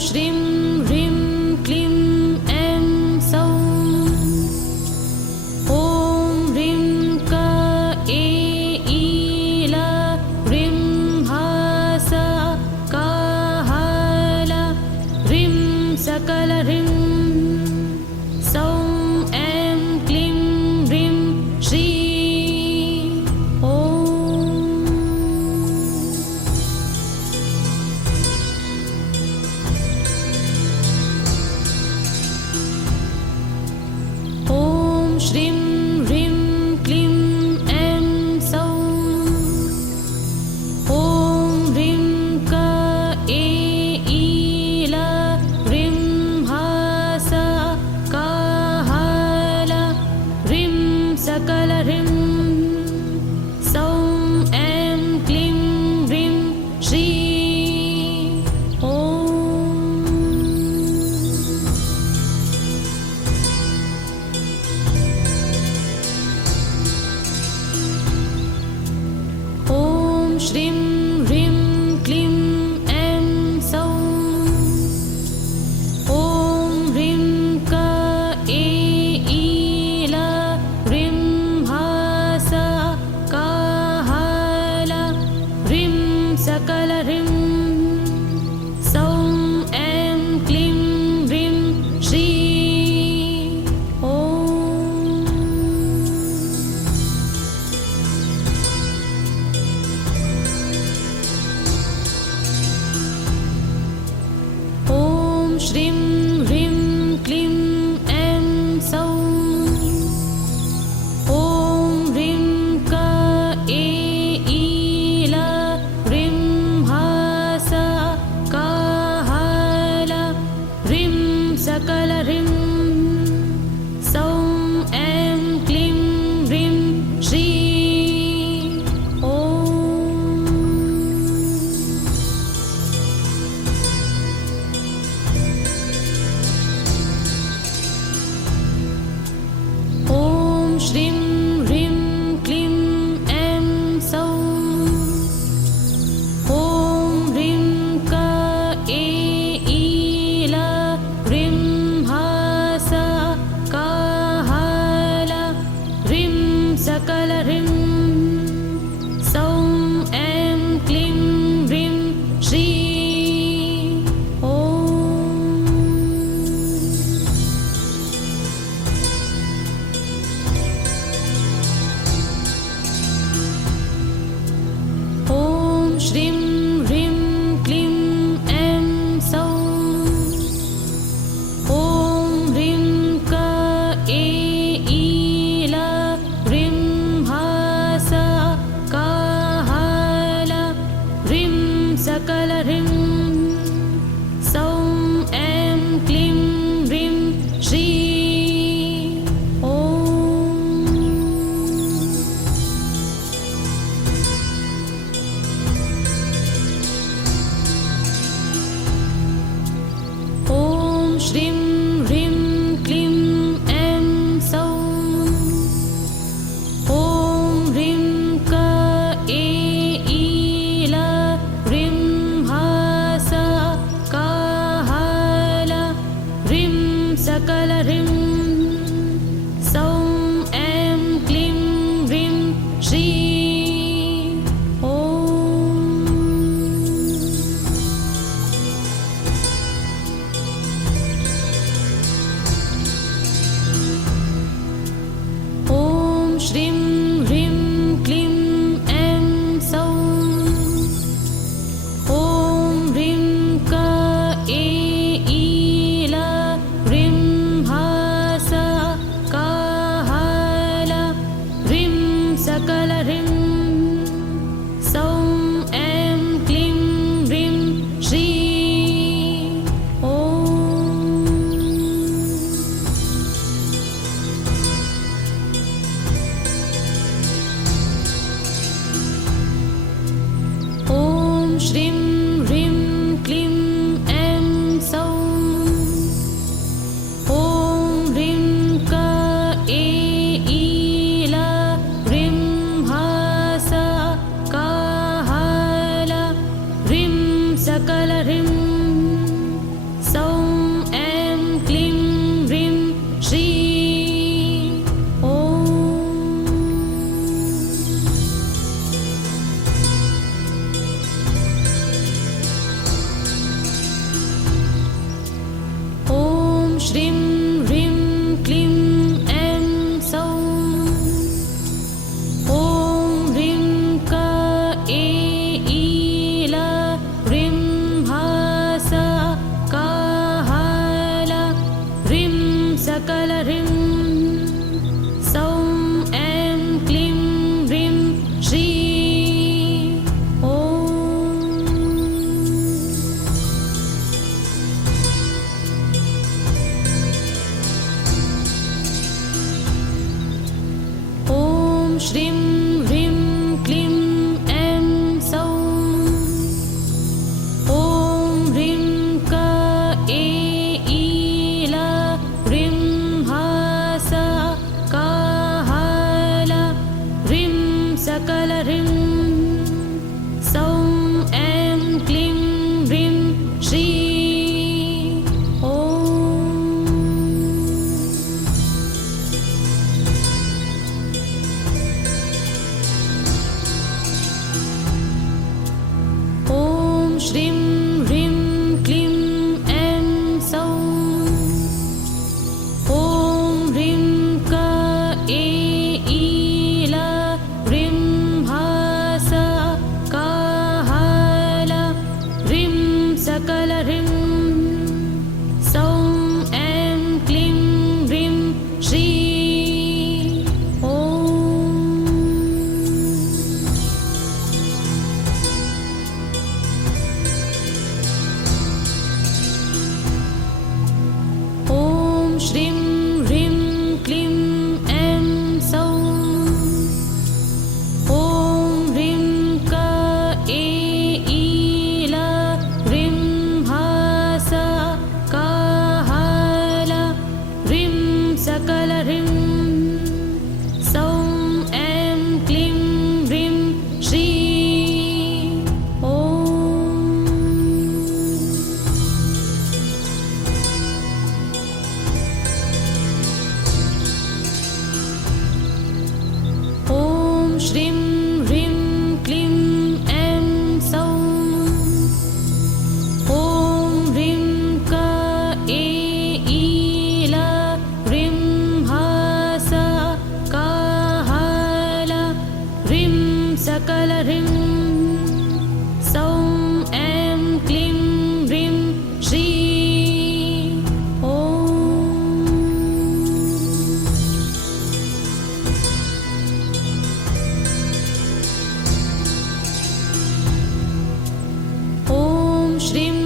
श्रीं ह्रीं क्लीं ऐं सौं। ॐ ह्रीं क ए ईल ह्रीं भास काहल ह्रीं सकल ह्रीं सौं ऐं क्लीं ह्रीं श्री। श्रीं ह्रीं क्लीं ऐं सौं। ॐ ह्रीं क ए ईल ह्रीं भास काहल ह्रीं सकल ह्रीं सौं ऐं क्लीं ह्रीं श्री। श्रीं ह्रीं क्लीं ऐं सौं। ॐ ह्रीं क ए ईल ह्रीं भास काहल ह्रीं सकल ह्रीं सौं ऐं क्लीं ह्रीं श्री। श्रीं ह्रीं क्लीं ऐं सौं। ॐ ह्रीं क ए ईल ह्रीं भास काहल ह्रीं सकल ह्रीं सौं ऐं क्लीं ह्रीं श्री। श्रीं ह्रीं क्लीं ऐं सौं। ॐ ह्रीं क ए ईल ह्रीं भास काहल ह्रीं सकल ह्रीं सौं ऐं क्लीं ह्रीं श्री। श्रीं ह्रीं क्लीं ऐं सौं। ॐ ह्रीं क ए ईल ह्रीं भास काहल ह्रीं सकल ह्रीं सौं ऐं क्लीं ह्रीं श्री। श्रीं ह्रीं क्लीं ऐं सौं। ॐ ह्रीं क ए ईल ह्रीं भास काहल ह्रीं सकल ह्रीं सौं ऐं क्लीं ह्रीं श्री। श्रीं ह्रीं क्लीं ऐं सौं। ॐ ह्रीं क ए ईल ह्रीं भास काहल ह्रीं सकल ह्रीं सौं ऐं क्लीं ह्रीं श्री। श्रीं ह्रीं क्लीं ऐं सौं। ॐ ह्रीं क ए ईल ह्रीं भास काहल ह्रीं सकल ह्रीं श्रीं ह्रीं क्लीं ऐं सौं ॐ ह्रीं क ए ईल ह्रीं भास काहल ह्रीं सकल ह्रीं सौं ऐं क्लीं ह्रीं श्री श्रीं ह्रीं क्लीं ऐं सौं ॐ ह्रीं क ए ईल ह्रीं भास काहल ह्रीं सकल ह्रीं सौं ऐं क्लीं ह्रीं श्री श्रीं ह्रीं क्लीं ऐं सौं ॐ ह्रीं क ए ईल ह्रीं भास काहल ह्रीं सकल ह्रीं सौं ऐं क्लीं ह्रीं श्री श्रीं